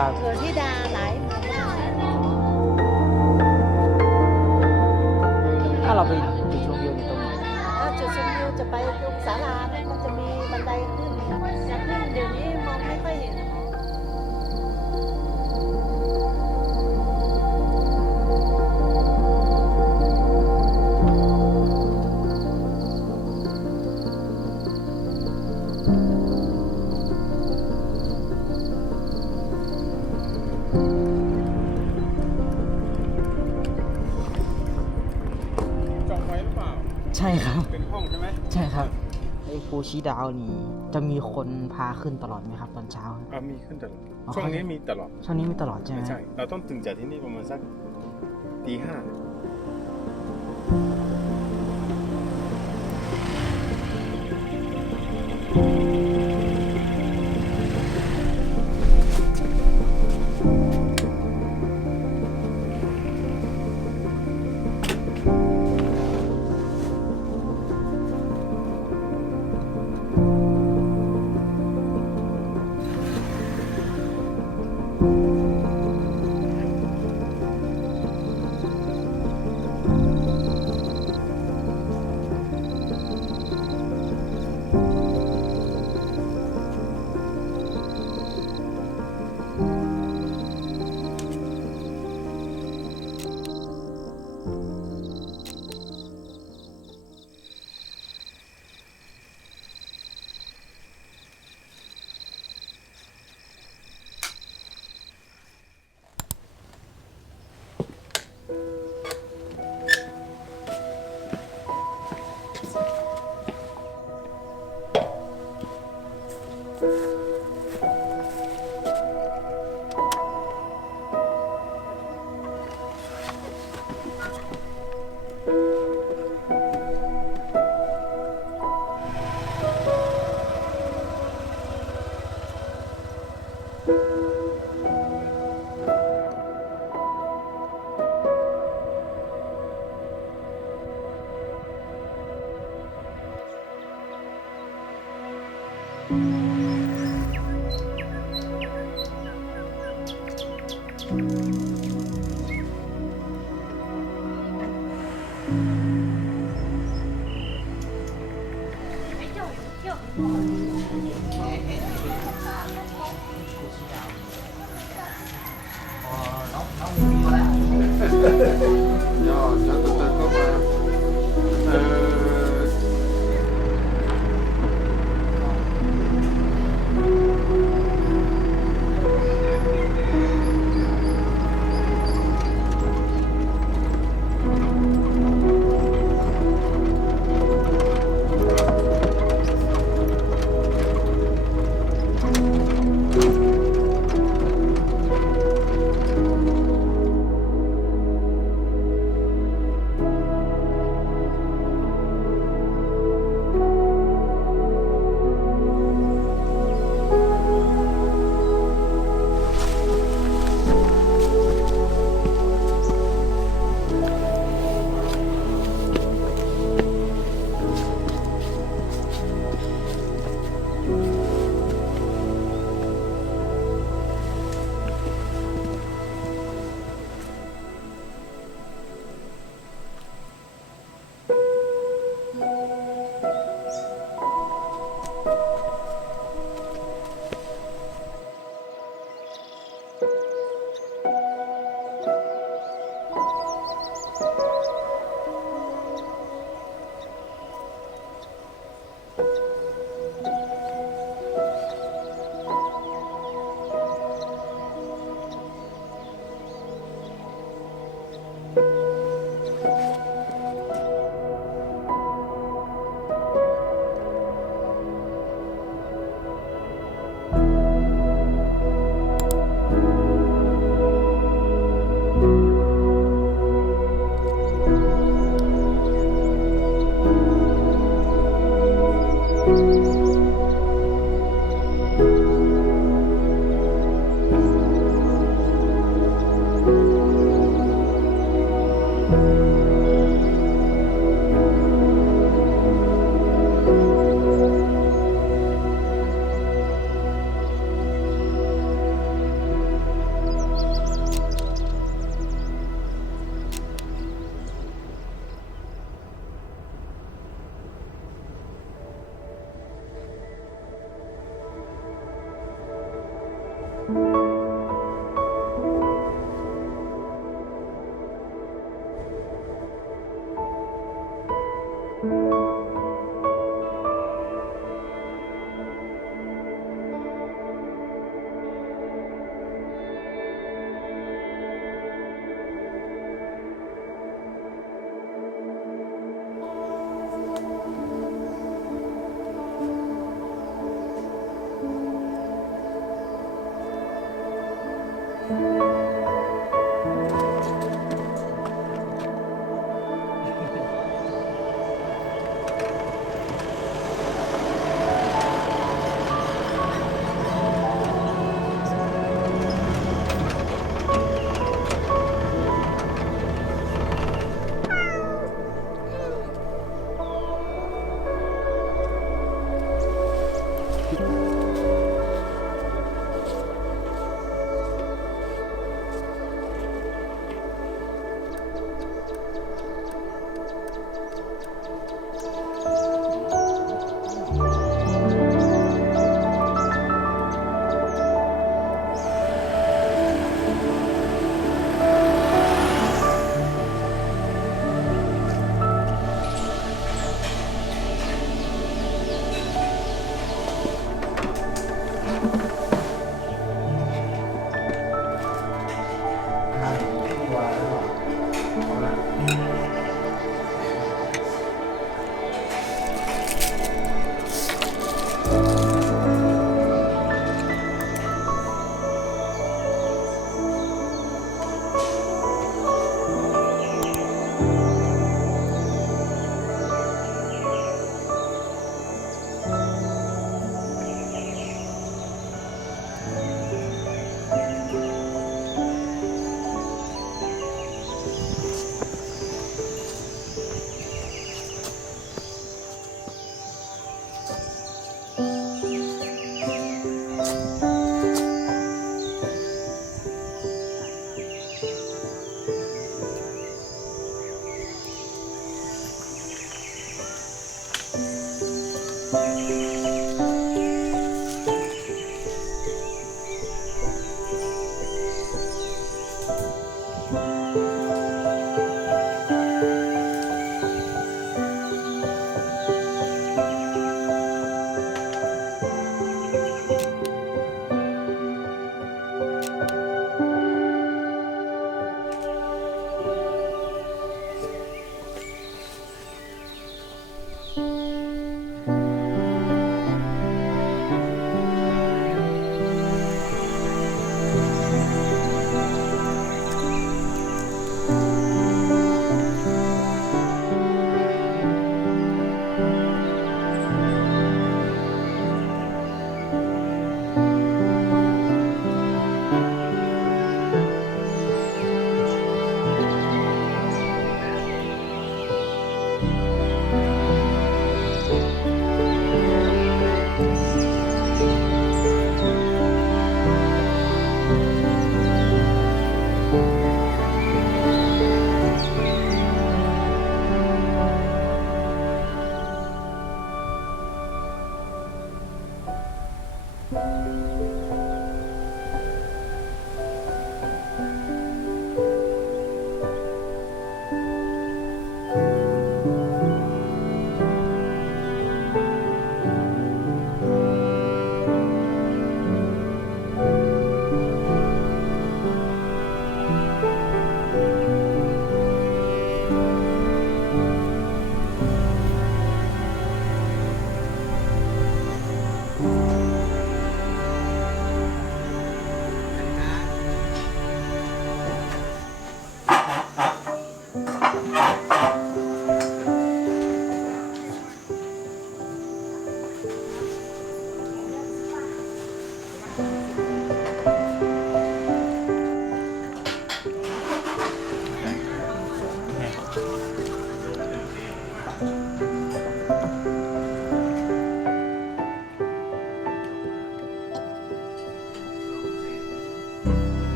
ครับเชีดาวนี่จะมีคนพาขึ้นตลอดไหมครับ ตอนเช้า อ่ามีขึ้นตลอดอ๋อ ช่วงนี้มีตลอดช่วงนี้มีตลอดใช่ไหมไม่ใช่เราต้องตื่นจากที่นี่ประมาณสักตีห้า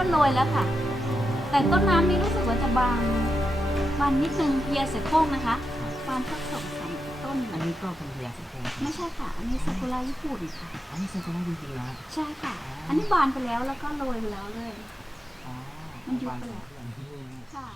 มันโรยแล้วค่ะ แต่ต้นน้ำนี่รู้สึกว่าจะบานบานนิดนึงเพียเสือโคร่งนะคะบานสักสองสามต้นอันนี้ก็เป็นพยาสีแดงไม่ใช่ค่ะ อันนี้ซากุระญี่ปุ่นค่ะ อันนี้เซนโซล่าจริงๆนะใช่ค่ะ อันนี้บานไปแล้วแล้วก็โรยไปแล้วเลยอ๋อมันยุบไปแล้วอย่างนี้เองค่ะ